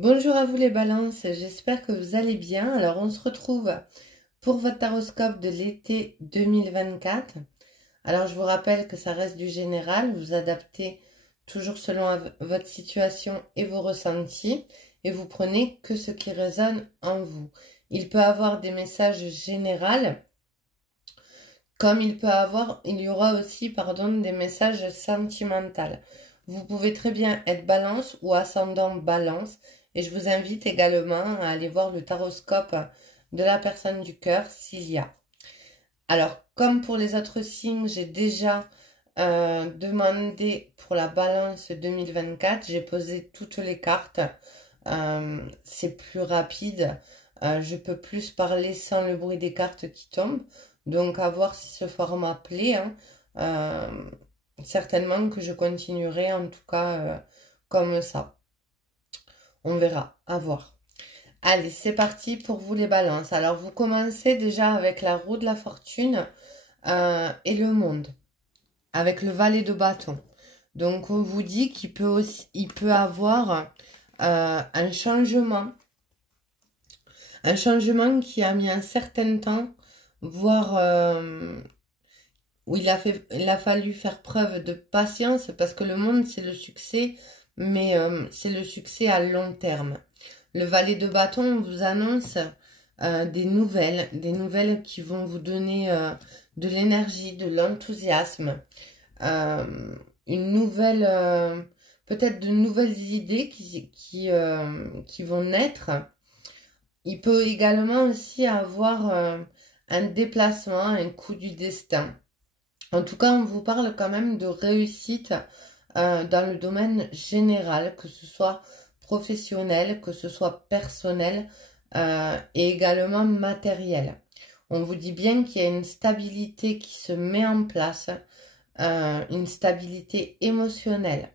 Bonjour à vous les balances, j'espère que vous allez bien. Alors on se retrouve pour votre taroscope de l'été 2024. Alors je vous rappelle que ça reste du général, vous adaptez toujours selon votre situation et vos ressentis et vous prenez que ce qui résonne en vous. Il peut avoir des messages généraux comme il y aura aussi, des messages sentimentaux. Vous pouvez très bien être balance ou ascendant balance. Et je vous invite également à aller voir le taroscope de la personne du cœur s'il y a. Alors, comme pour les autres signes, j'ai déjà demandé pour la balance 2024. J'ai posé toutes les cartes. C'est plus rapide. Je peux plus parler sans le bruit des cartes qui tombent. Donc, à voir si ce format plaît. Certainement que je continuerai en tout cas comme ça. On verra, à voir. Allez, c'est parti pour vous les balances. Alors, vous commencez déjà avec la roue de la fortune et le monde, avec le valet de bâton. Donc, on vous dit qu'il peut aussi, il peut avoir un changement qui a mis un certain temps, voire où il a fallu faire preuve de patience parce que le monde, c'est le succès, mais c'est le succès à long terme. Le valet de bâton vous annonce des nouvelles qui vont vous donner de l'énergie, de l'enthousiasme, une nouvelle, peut-être de nouvelles idées qui vont naître. Il peut également aussi avoir un déplacement, un coup du destin. En tout cas, on vous parle quand même de réussite dans le domaine général, que ce soit professionnel, que ce soit personnel et également matériel. On vous dit bien qu'il y a une stabilité qui se met en place, une stabilité émotionnelle.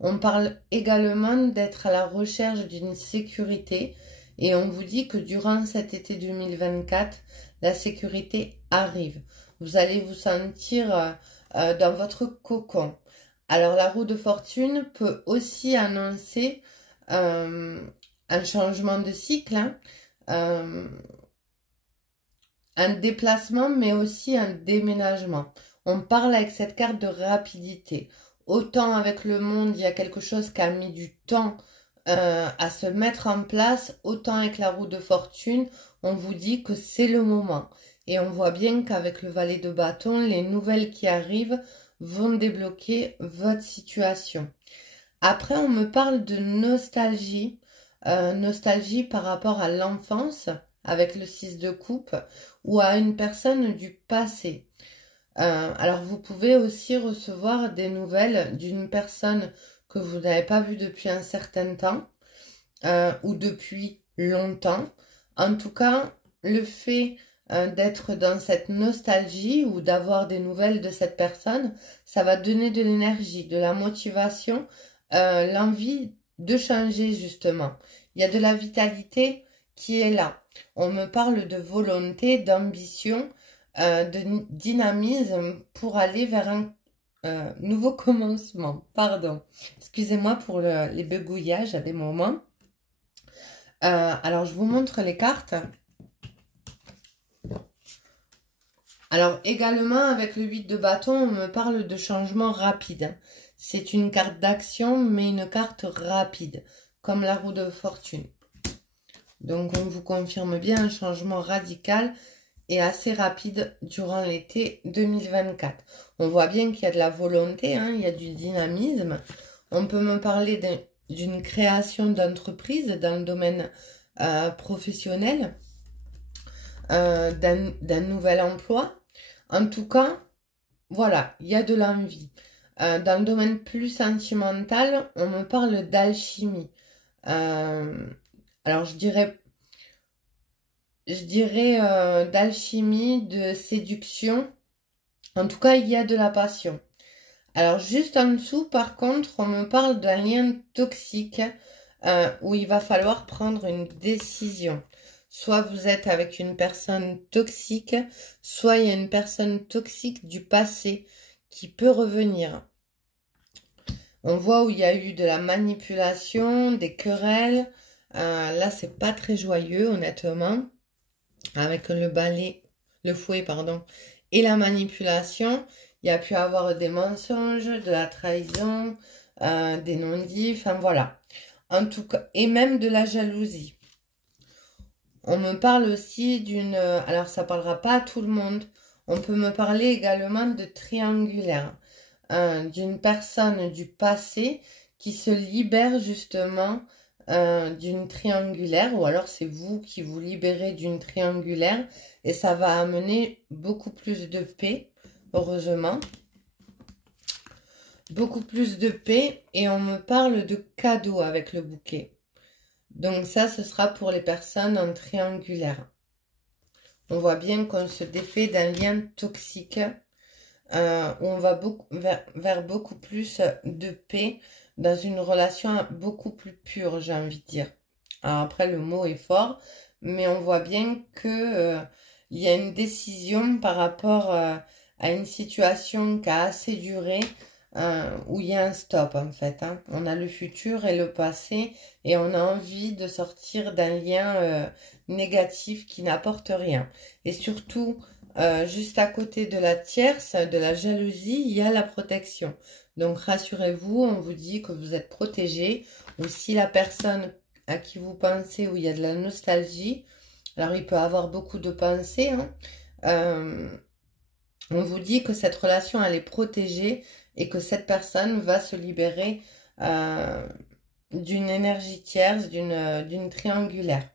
On parle également d'être à la recherche d'une sécurité et on vous dit que durant cet été 2024, la sécurité arrive. Vous allez vous sentir dans votre cocon. Alors la roue de fortune peut aussi annoncer un changement de cycle, un déplacement, mais aussi un déménagement. On parle avec cette carte de rapidité. Autant avec le monde, il y a quelque chose qui a mis du temps à se mettre en place, autant avec la roue de fortune, on vous dit que c'est le moment. Et on voit bien qu'avec le valet de bâton, les nouvelles qui arrivent vont débloquer votre situation. Après, on me parle de nostalgie, nostalgie par rapport à l'enfance, avec le 6 de coupe, ou à une personne du passé. Alors, vous pouvez aussi recevoir des nouvelles d'une personne que vous n'avez pas vue depuis un certain temps, ou depuis longtemps. En tout cas, le fait d'être dans cette nostalgie ou d'avoir des nouvelles de cette personne, ça va donner de l'énergie, de la motivation, l'envie de changer justement. Il y a de la vitalité qui est là. On me parle de volonté, d'ambition, de dynamisme pour aller vers un nouveau commencement. Pardon. Excusez-moi pour les bégouillages à des moments. Alors, je vous montre les cartes. Alors, également, avec le 8 de bâton, on me parle de changement rapide. C'est une carte d'action, mais une carte rapide, comme la roue de fortune. Donc, on vous confirme bien un changement radical et assez rapide durant l'été 2024. On voit bien qu'il y a de la volonté, il y a du dynamisme. On peut me parler d'une création d'entreprise dans le domaine professionnel, d'un nouvel emploi. En tout cas, voilà, il y a de l'envie. Dans le domaine plus sentimental, on me parle d'alchimie. Alors, je dirais d'alchimie, de séduction. En tout cas, il y a de la passion. Alors, juste en dessous, par contre, on me parle d'un lien toxique où il va falloir prendre une décision. Soit vous êtes avec une personne toxique, soit il y a une personne toxique du passé qui peut revenir. On voit où il y a eu de la manipulation, des querelles, Là, c'est pas très joyeux, honnêtement. Avec le balai, le fouet, pardon, et la manipulation, il y a pu avoir des mensonges, de la trahison, des non-dits, enfin voilà. En tout cas, et même de la jalousie. On me parle aussi d'une... Alors, ça parlera pas à tout le monde. On peut me parler également de triangulaire. D'une personne du passé qui se libère justement d'une triangulaire. Ou alors, c'est vous qui vous libérez d'une triangulaire. Et ça va amener beaucoup plus de paix, heureusement. Beaucoup plus de paix. Et on me parle de cadeaux avec le bouquet. Donc ça, ce sera pour les personnes en triangulaire. On voit bien qu'on se défait d'un lien toxique, où on va vers beaucoup plus de paix, dans une relation beaucoup plus pure, j'ai envie de dire. Alors après, le mot est fort, mais on voit bien que il y a une décision par rapport à une situation qui a assez duré, où il y a un stop en fait. Hein. On a le futur et le passé et on a envie de sortir d'un lien négatif qui n'apporte rien. Et surtout, juste à côté de la tierce, de la jalousie, il y a la protection. Donc rassurez-vous, on vous dit que vous êtes protégé. Ou si la personne à qui vous pensez, où il y a de la nostalgie, alors il peut avoir beaucoup de pensées, hein, on vous dit que cette relation, elle est protégée et que cette personne va se libérer d'une énergie tierce, d'une triangulaire.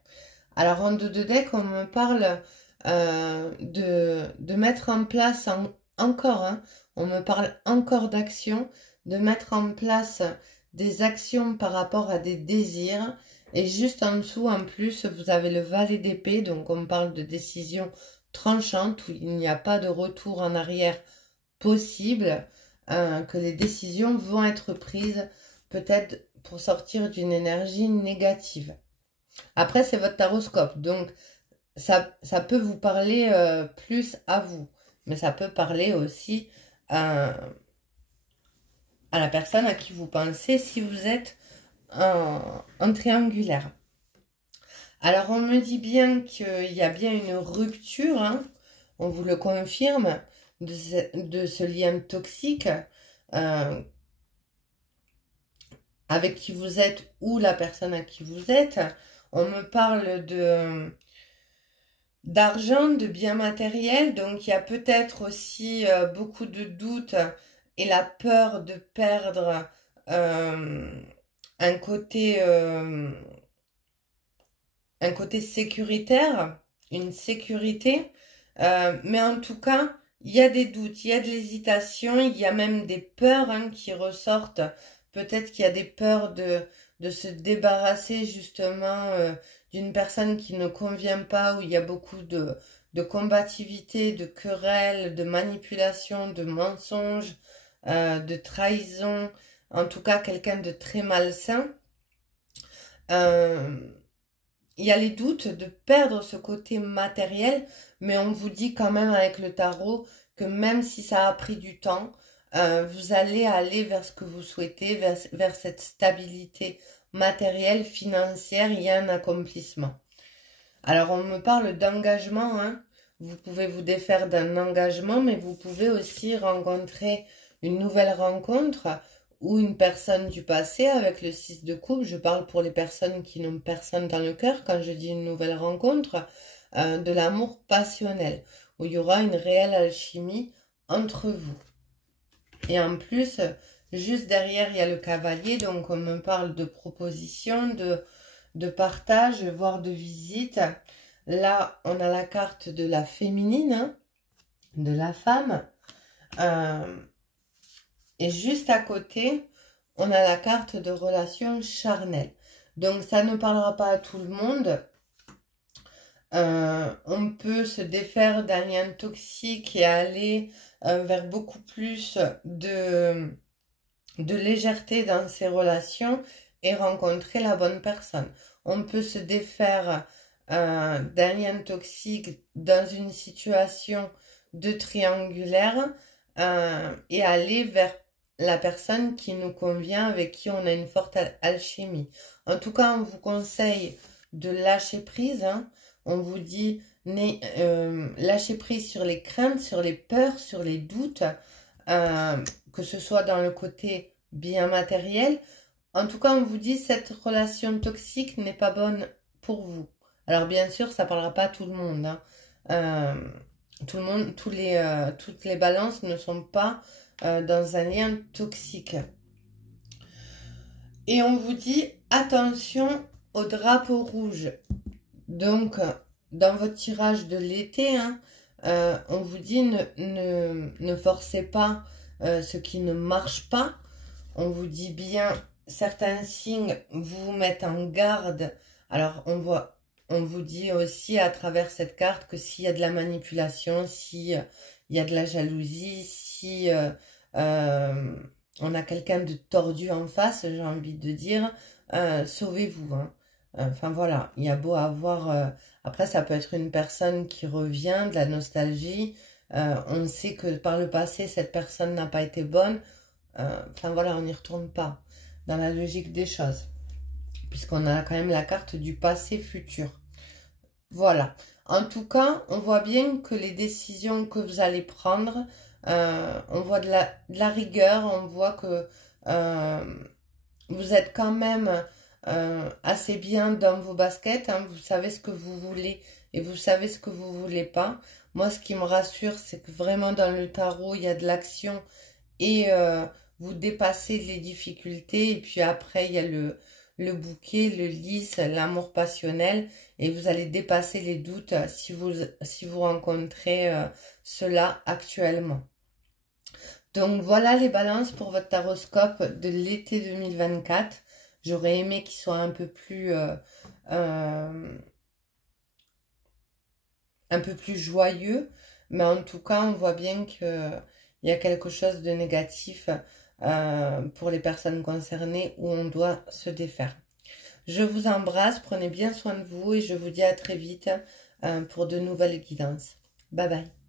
Alors, en deux de deck, on me parle de mettre en place encore, hein, on me parle encore d'action, de mettre en place des actions par rapport à des désirs. Et juste en dessous, en plus, vous avez le valet d'épée, donc on parle de décision tranchante où il n'y a pas de retour en arrière possible, que les décisions vont être prises peut-être pour sortir d'une énergie négative. Après, c'est votre taroscope, donc ça peut vous parler plus à vous, mais ça peut parler aussi à la personne à qui vous pensez si vous êtes en triangulaire. Alors, on me dit bien qu'il y a bien une rupture, hein, on vous le confirme, de ce lien toxique avec qui vous êtes ou la personne à qui vous êtes. On me parle d'argent, de biens matériels, donc il y a peut-être aussi beaucoup de doutes et la peur de perdre un côté sécuritaire, une sécurité, mais en tout cas, il y a des doutes, il y a de l'hésitation, il y a même des peurs hein, qui ressortent. Peut-être qu'il y a des peurs de se débarrasser justement d'une personne qui ne convient pas, où il y a beaucoup de combativité, de querelles, de manipulation, de mensonges, de trahison, en tout cas quelqu'un de très malsain. Il y a les doutes de perdre ce côté matériel, mais on vous dit quand même avec le tarot que même si ça a pris du temps, vous allez aller vers ce que vous souhaitez, vers cette stabilité matérielle, financière, il y a un accomplissement. Alors on me parle d'engagement, hein. Vous pouvez vous défaire d'un engagement, mais vous pouvez aussi rencontrer une nouvelle rencontre ou une personne du passé avec le 6 de coupe. Je parle pour les personnes qui n'ont personne dans le cœur quand je dis une nouvelle rencontre, de l'amour passionnel, où il y aura une réelle alchimie entre vous. Et en plus, juste derrière, il y a le cavalier, donc on me parle de proposition, de partage, voire de visite. Là, on a la carte de la féminine, hein, de la femme. Et juste à côté, on a la carte de relation charnelle. Donc, ça ne parlera pas à tout le monde. On peut se défaire d'un lien toxique et aller vers beaucoup plus de légèreté dans ses relations et rencontrer la bonne personne. On peut se défaire d'un lien toxique dans une situation de triangulaire et aller vers la personne qui nous convient, avec qui on a une forte alchimie. En tout cas, on vous conseille de lâcher prise, hein. On vous dit lâcher prise sur les craintes, sur les peurs, sur les doutes, que ce soit dans le côté bien matériel. En tout cas, on vous dit cette relation toxique n'est pas bonne pour vous. Alors bien sûr, ça parlera pas à tout le monde, hein. Tout le monde, toutes les balances ne sont pas dans un lien toxique. Et on vous dit attention au drapeau rouge. Donc, dans votre tirage de l'été, hein, on vous dit ne forcez pas ce qui ne marche pas. On vous dit bien, certains signes vous mettent en garde. Alors, on vous dit aussi à travers cette carte que s'il y a de la manipulation, s'il y a de la jalousie, si on a quelqu'un de tordu en face, j'ai envie de dire, sauvez-vous, hein. Enfin voilà, il y a beau avoir... après, ça peut être une personne qui revient, de la nostalgie. On sait que par le passé, cette personne n'a pas été bonne. Enfin voilà, on n'y retourne pas dans la logique des choses. Puisqu'on a quand même la carte du passé futur. Voilà. En tout cas, on voit bien que les décisions que vous allez prendre, on voit de la rigueur, on voit que vous êtes quand même assez bien dans vos baskets, hein. Vous savez ce que vous voulez et vous savez ce que vous voulez pas. Moi, ce qui me rassure, c'est que vraiment dans le tarot, il y a de l'action et vous dépassez les difficultés. Et puis après, il y a le bouquet, le lys, l'amour passionnel, et vous allez dépasser les doutes si vous rencontrez cela actuellement. Donc voilà les balances pour votre taroscope de l'été 2024. J'aurais aimé qu'il soit un peu plus joyeux, mais en tout cas on voit bien qu'il y a quelque chose de négatif pour les personnes concernées où on doit se défaire. Je vous embrasse, prenez bien soin de vous et je vous dis à très vite pour de nouvelles guidances. Bye bye.